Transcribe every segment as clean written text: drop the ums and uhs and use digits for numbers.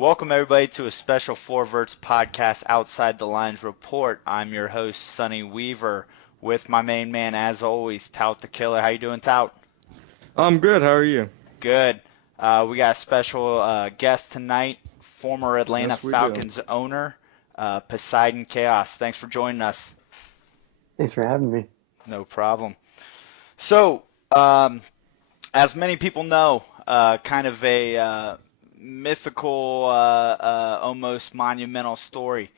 Welcome, everybody, to a special Verts Podcast Outside the Lines report. I'm your host, Sonny Weaver, with my main man, as always, Tout the Killer. How you doing, Tout? I'm good. How are you? Good. We got a special guest tonight, former Atlanta Yes, we do. Falcons owner, Poseidon Chaos. Thanks for joining us. Thanks for having me. No problem. So, as many people know, kind of a mythical, almost monumental story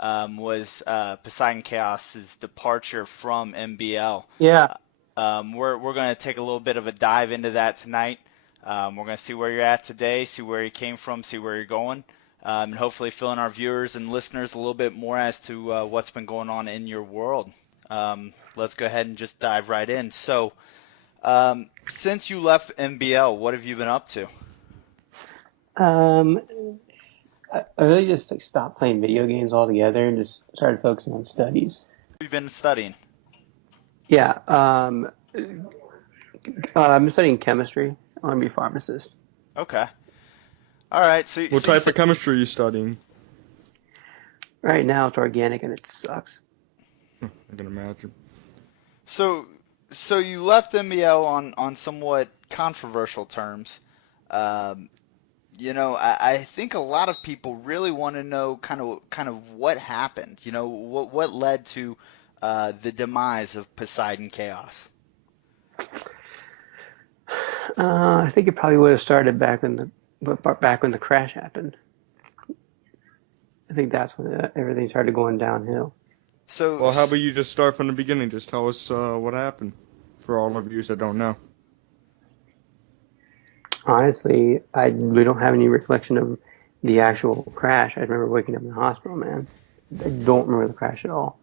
was Poseidon Chaos's departure from MBL. Yeah. We're going to take a little bit of a dive into that tonight. We're going to see where you're at today, see where you came from, see where you're going, and hopefully fill in our viewers and listeners a little bit more as to what's been going on in your world. Let's go ahead and just dive right in. So, since you left MBL, what have you been up to? I really just stopped playing video games altogether and just started focusing on studies. What have you been studying? Yeah. I'm studying chemistry. I want to be a pharmacist. Okay. All right. So What type of chemistry are you studying? Right now it's organic and it sucks. I can imagine. So you left MBL on somewhat controversial terms. I think a lot of people really want to know kind of what happened. What led to the demise of Poseidon Chaos. I think it probably would have started back when the crash happened. I think that's when everything started going downhill. Well, how about you just start from the beginning? Just tell us what happened for all of you that don't know. Honestly, I really don't have any recollection of the actual crash. I remember waking up in the hospital, man. I don't remember the crash at all.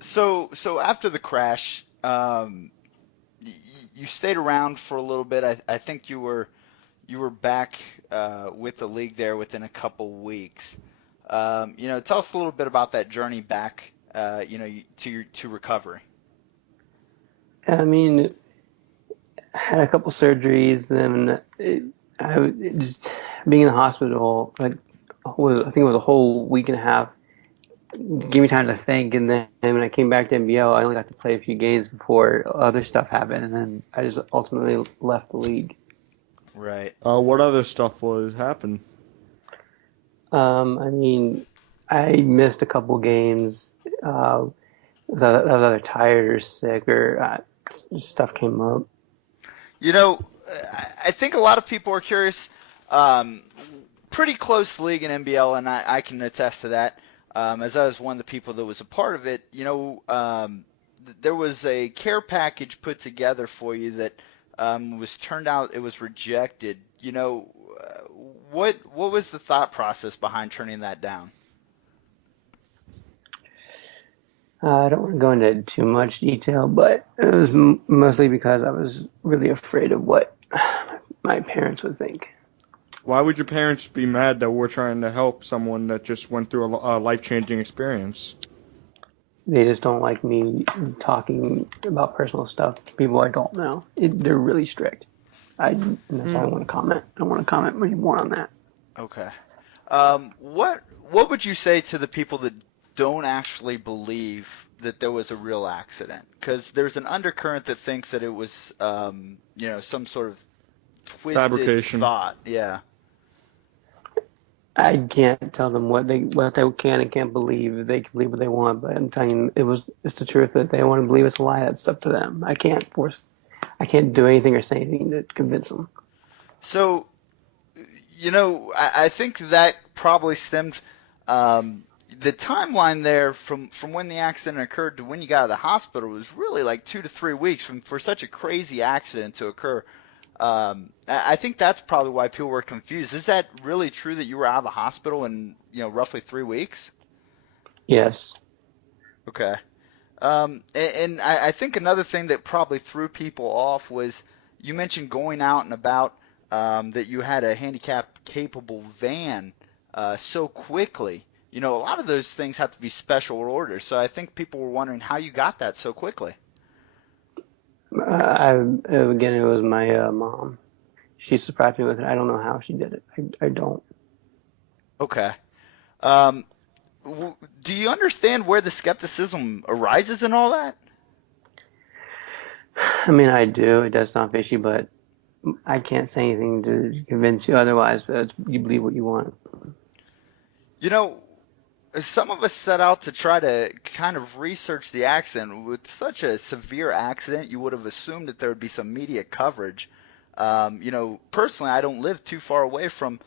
So after the crash, you stayed around for a little bit. I think you were back with the league there within a couple weeks. Tell us a little bit about that journey back, to recovery. I mean, I had a couple surgeries, and just being in the hospital, I think it was a whole week and a half. Gave me time to think, and then when I came back to MBL, I only got to play a few games before other stuff happened, and then I just ultimately left the league. Right. What other stuff happened? I mean, I missed a couple games. I was either tired or sick, or stuff came up. I think a lot of people are curious. Pretty close league in NBL, and I can attest to that. As I was one of the people that was a part of it, there was a care package put together for you that was turned out it was rejected. What was the thought process behind turning that down? I don't want to go into too much detail, but it was mostly because I was really afraid of what my parents would think. Why would your parents be mad that we're trying to help someone that just went through a life-changing experience? They just don't like me talking about personal stuff to people I don't know. They're really strict. That's why I want to comment. I don't want to comment much more on that. Okay. What would you say to the people that don't actually believe that there was a real accident? Because there's an undercurrent that thinks that it was, some sort of twisted fabrication thought. Yeah. I can't tell them what they can and can't believe. They can believe what they want, but I'm telling you, it's the truth. That they want to believe it's a lie, that's up to them. I can't do anything or say anything to convince them. So, I think that probably stemmed the timeline there from when the accident occurred to when you got out of the hospital was really like 2 to 3 weeks for such a crazy accident to occur. I think that's probably why people were confused. Is that really true that you were out of the hospital in roughly 3 weeks? Yes. Okay. And I think another thing that probably threw people off was you mentioned going out and about, that you had a handicap-capable van so quickly. A lot of those things have to be special orders, so I think people were wondering how you got that so quickly. Again, it was my mom. she surprised me with it. I don't know how she did it. I don't. Okay. Um, do you understand where the skepticism arises in all that? I mean, I do. It does sound fishy, but I can't say anything to convince you otherwise. You believe what you want. You know, some of us set out to try to kind of research the accident. With such a severe accident, you would have assumed that there would be some media coverage. Personally, I don't live too far away from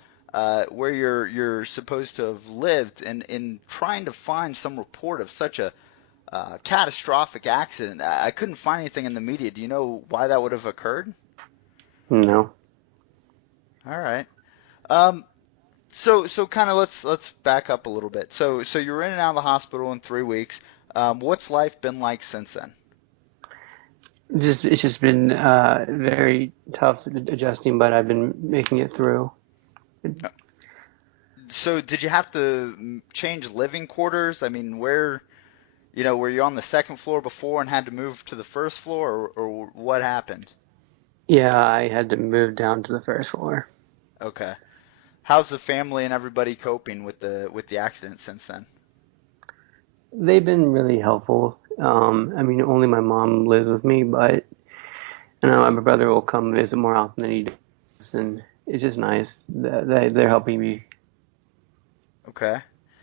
where you're supposed to have lived, and in trying to find some report of such a catastrophic accident, I couldn't find anything in the media. Do you know why that would have occurred? No. All right. Um, so kind of let's back up a little bit. So you were in and out of the hospital in 3 weeks. What's life been like since then? It's just been very tough adjusting, but I've been making it through. So did you have to change living quarters? I mean, were you on the second floor before and had to move to the first floor, or what happened? Yeah, I had to move down to the first floor. Okay. How's the family and everybody coping with the accident since then? They've been really helpful. I mean, only my mom lives with me, but you know, my brother will come visit more often than he does, and it's just nice that they're helping me. Okay.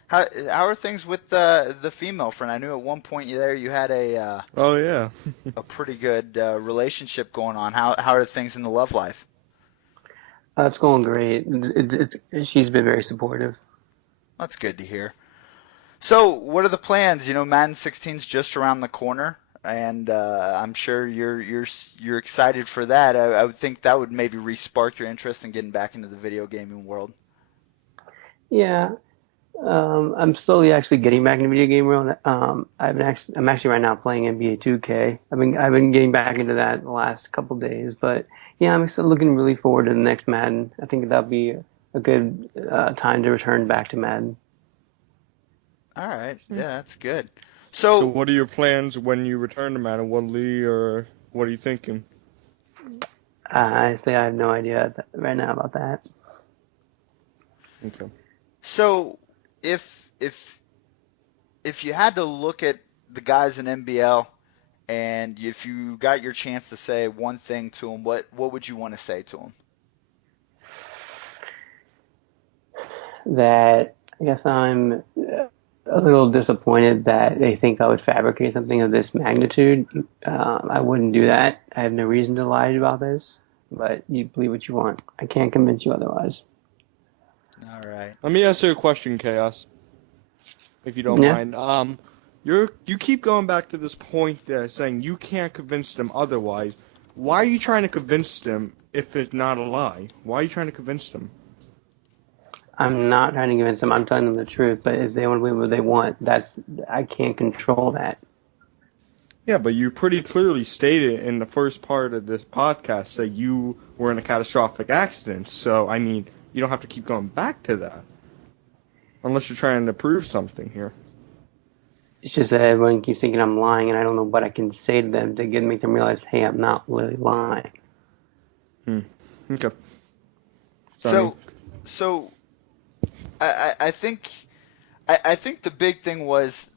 How are things with the female friend? I knew at one point you had Oh yeah. a pretty good relationship going on. How are things in the love life? It's going great. She's been very supportive. That's good to hear. So, what are the plans? Madden 16's just around the corner, and I'm sure you're excited for that. I would think that would maybe re-spark your interest in getting back into the video gaming world. Yeah, I'm slowly actually getting back into video game world. I'm actually right now playing NBA 2K. I've been getting back into that the last couple days, but yeah, I'm still looking really forward to the next Madden. I think that'll be a good time to return back to Madden. All right, yeah, that's good. So So, what are your plans when you return to Madden? What league or what are you thinking? Honestly, I have no idea right now about that. Okay. so if you had to look at the guys in NBL and if you got your chance to say one thing to them, what would you want to say to them? That I guess I'm a little disappointed that they think I would fabricate something of this magnitude. I wouldn't do that. I have no reason to lie about this, but you believe what you want. I can't convince you otherwise. All right. Let me ask you a question, Chaos, if you don't Yeah. mind. You keep going back to this point there, saying you can't convince them otherwise. Why are you trying to convince them if it's not a lie? Why are you trying to convince them? I'm not trying to convince them. I'm telling them the truth. But if they want to believe what they want, I can't control that. Yeah, but you pretty clearly stated in the first part of this podcast that you were in a catastrophic accident. So, I mean, you don't have to keep going back to that. Unless you're trying to prove something here. It's just that everyone keeps thinking I'm lying, and I don't know what I can say to them to make them realize, hey, I'm not really lying. Okay. Sonny. So I think I think the big thing was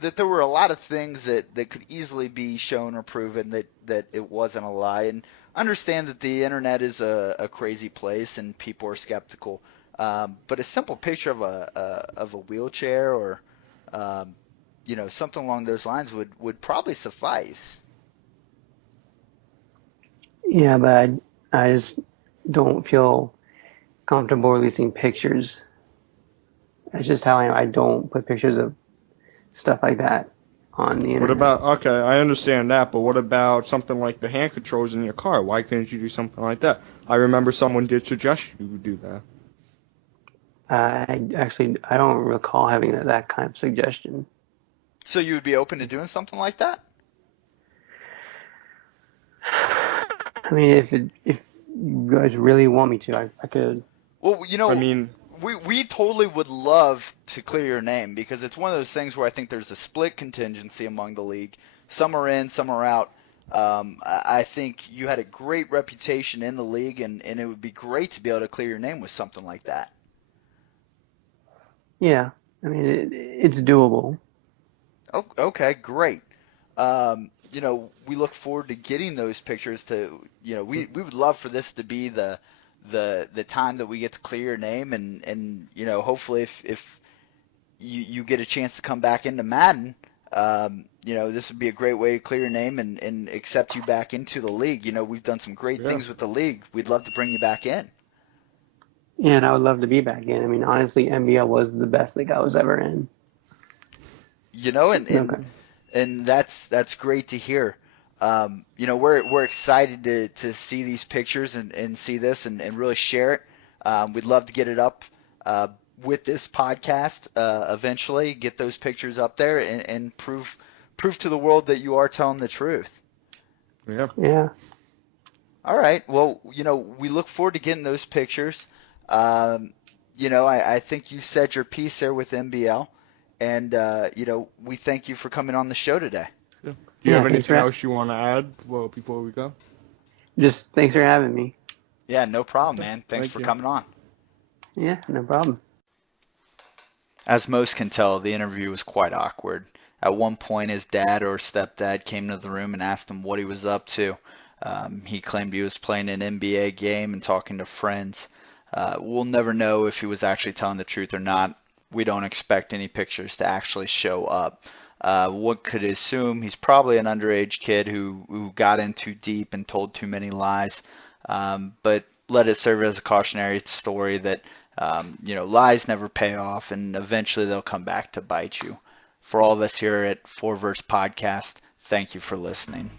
that there were a lot of things that could easily be shown or proven that it wasn't a lie. And understand that the internet is a crazy place and people are skeptical. But a simple picture of a wheelchair or something along those lines would probably suffice. Yeah, but I just don't feel comfortable releasing pictures. That's just how I am. I don't put pictures of stuff like that on the What internet. about, okay, I understand that, but what about something like the hand controls in your car? Why couldn't you do something like that? I remember someone did suggest you do that. I don't recall having that kind of suggestion. So you would be open to doing something like that? I mean, if you guys really want me to, I could. Well, I mean, we totally would love to clear your name because it's one of those things where I think there's a split contingency among the league. Some are in, some are out. I think you had a great reputation in the league, and it would be great to be able to clear your name with something like that. Yeah, I mean, it's doable. Oh, okay, great. We look forward to getting those pictures we would love for this to be the time that we get to clear your name and hopefully if you get a chance to come back into Madden, this would be a great way to clear your name and accept you back into the league. We've done some great Yeah. things with the league. We'd love to bring you back in. Yeah, and I would love to be back in. I mean, honestly, NBL was the best league I was ever in. You know, and and Okay. and that's great to hear. We're excited to see these pictures and see this and really share it. We'd love to get it up with this podcast eventually. Get those pictures up there and prove to the world that you are telling the truth. Yeah. Yeah. All right. Well, we look forward to getting those pictures. I think you said your piece there with MBL, and we thank you for coming on the show today. Yeah. Do you Yeah, have thanks anything for else you want to add before we go? Just thanks for having me. Yeah, no problem, Okay. man. Thanks Thank for you. coming on. Yeah, no problem. As most can tell, the interview was quite awkward. At one point, his dad or stepdad came into the room and asked him what he was up to. He claimed he was playing an NBA game and talking to friends. We'll never know if he was actually telling the truth or not. We don't expect any pictures to actually show up. One could assume he's probably an underage kid who got in too deep and told too many lies. But let it serve as a cautionary story that lies never pay off, and eventually they'll come back to bite you. For all of us here at 4 Verts Podcast, thank you for listening.